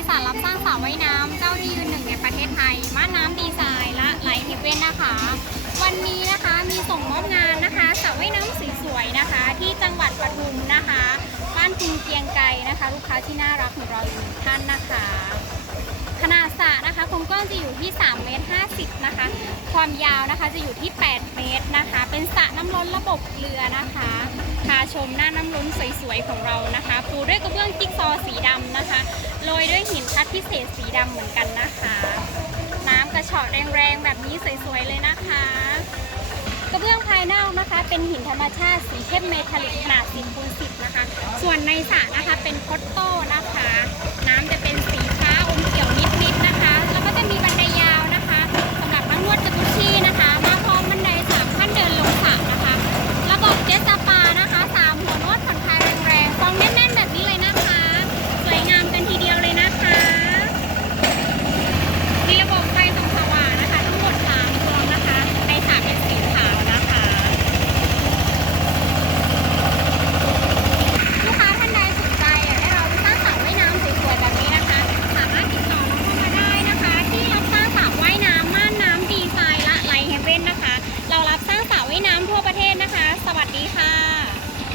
ริษัทรับสร้างสระว่ายน้ำเจ้าที่ยืนหนึ่งในประเทศไทยม่านน้ำดีไซน์และไลท์เฮเว่นนะคะ วันนี้นะคะมีส่งมอบงานนะคะสระว่ายน้ำสวยๆนะคะ ที่จังหวัดปทุมนะคะ บ้านคุณเกียงไกรนะคะ ลูกค้าที่น่ารักของเราอยู่ท่านนะคะ ขนาดสระนะคะความกว้างจะอยู่ที่3เมตร50นะคะ ความยาวนะคะจะอยู่ที่ 8 เมตรนะคะ เป็นสระน้ำล้นระบบเรือนะคะพาชมหน้าน้ำล้นสวยๆของเรานะคะปูด้วยกระเบื้องจิ๊กซอสีดำนะคะ โรยด้วยหินคัดพิเศษสีดำเหมือนกันนะคะ น้ำกระเฉาะแรงๆ แบบนี้สวยๆ เลยนะคะ กระเบื้องภายนอกนะคะ เป็นหินธรรมชาติสีเข้มเมทัลลิกขนาด10คูณ10นะคะ ส่วนในสระนะคะเป็นคอตโต้นะคะ น้ำจะเป็น ศนะคะ สวัสดีค่ะ